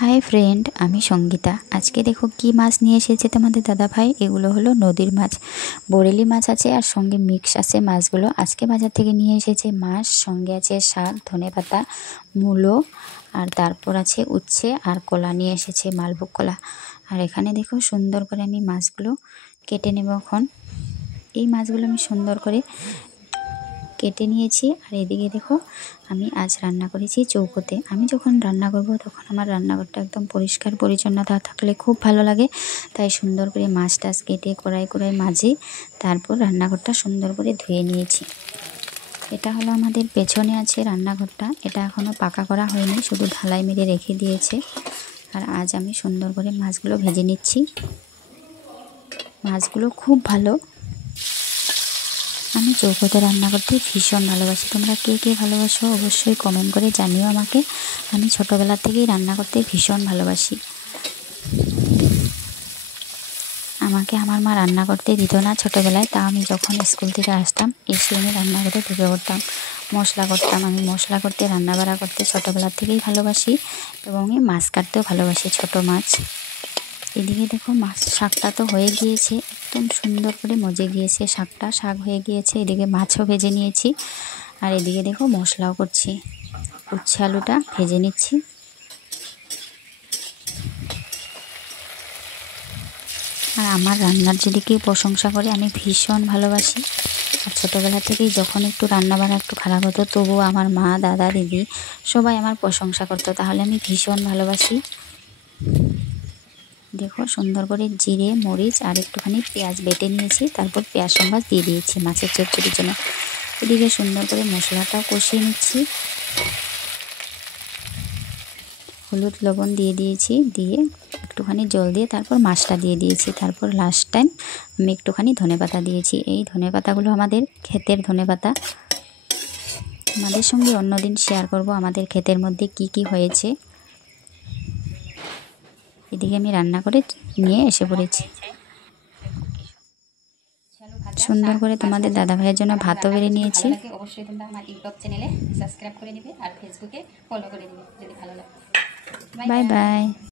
Hi friend, আমি সঙ্গীতা। আজকে দেখো কি মাছ নিয়ে এসেছে তোমাদের দাদা ভাই। এগুলো হলো নদীর মাছ, বরেলি মাছ আছে আর সঙ্গে মিক্স আছে মাছগুলো। আজকে বাজার থেকে নিয়ে এসেছে মাছ, সঙ্গে আছে শাক, ধনেপাতা, মূলো, আর তারপর আছে উচ্ছে আর কলা নিয়ে এসেছে, মালভোগ কলা। আর এখানে দেখো সুন্দর করে আমি মাছগুলো কেটে নেব এখন। এই মাছগুলো আমি সুন্দর করে কেটে নিয়েছি। আর এদিকে দেখো আমি আজ রান্না করেছি চৌকোতে। আমি যখন রান্না করব তখন আমার রান্নাঘরটা একদম পরিষ্কার পরিচ্ছন্নতা থাকলে খুব ভালো লাগে। তাই সুন্দর করে মাছ টাছ কেটে কড়াই মাঝে তারপর রান্নাঘরটা সুন্দর করে ধুয়ে নিয়েছি। এটা হলো আমাদের পেছনে আছে রান্নাঘরটা। এটা এখনও পাকা করা হয়নি, শুধু ঢালাই মেরে রেখে দিয়েছে। আর আজ আমি সুন্দর করে মাছগুলো ভেজে নিচ্ছি। মাছগুলো খুব ভালো। আমি চৌকোতে রান্না করতে ভীষণ ভালোবাসি। তোমরা কে কে ভালোবাসো অবশ্যই কমেন্ট করে জানিও আমাকে। আমি ছোটোবেলা থেকেই রান্না করতে ভীষণ ভালোবাসি। আমাকে আমার মা রান্না করতে দিত না ছোটোবেলায়। তা আমি যখন স্কুল থেকে আসতাম এসে আমি রান্নাঘরে ঢুকে পড়তাম, মশলা করতাম। আমি মশলা করতে, রান্না বাড়া করতে ছোটোবেলা থেকেই ভালোবাসি এবং আমি মাছ কাটতেও ভালোবাসি, ছোটো মাছ। এদিকে দেখো মাছ শাকটা তো হয়ে গিয়েছে, একদম সুন্দর করে মজে গিয়েছে শাকটা, শাক হয়ে গিয়েছে। এদিকে মাছও ভেজে নিয়েছি। আর এদিকে দেখো মশলাও করছি, উচ্ছে আলুটা ভেজে নিচ্ছি। আর আমার রান্নার যদি কেউ প্রশংসা করে আমি ভীষণ ভালোবাসি। আর ছোটোবেলা থেকেই যখন একটু রান্নাবান্না একটু খারাপ হতো তবুও আমার মা, দাদা, দিদি সবাই আমার প্রশংসা করতো, তাহলে আমি ভীষণ ভালোবাসি। দেখো সুন্দর করে জিরে, মরিচ আর একটুখানি পেঁয়াজ বেটে নিয়েছি, তারপর পেঁয়াজ সম্বাস দিয়ে দিয়েছি মাছের চচ্চড়ির জন্য। এদিকে সুন্দর করে মশলাটাও কষিয়ে নিচ্ছি। হলুদ লবণ দিয়ে দিয়েছি, দিয়ে একটুখানি জল দিয়ে তারপর মাছটা দিয়ে দিয়েছি। তারপর লাস্ট টাইম আমি একটুখানি ধনেপাতা দিয়েছি। এই ধনেপাতাগুলো আমাদের ক্ষেতের ধনেপাতা। আমাদের সঙ্গে অন্যদিন শেয়ার করব আমাদের ক্ষেতের মধ্যে কি কি হয়েছে। এদিকে আমি রান্না করে নিয়ে এসে পড়েছি। সুন্দর করে তোমাদের দাদা ভাইয়ের জন্য ভাতও বেড়ে নিয়েছি। অবশ্যই তোমরা আমার ইউটিউব চ্যানেলে সাবস্ক্রাইব করে নেবে আর ফেসবুকে ফলো করে নেবে যদি ভালো লাগে। Bye bye.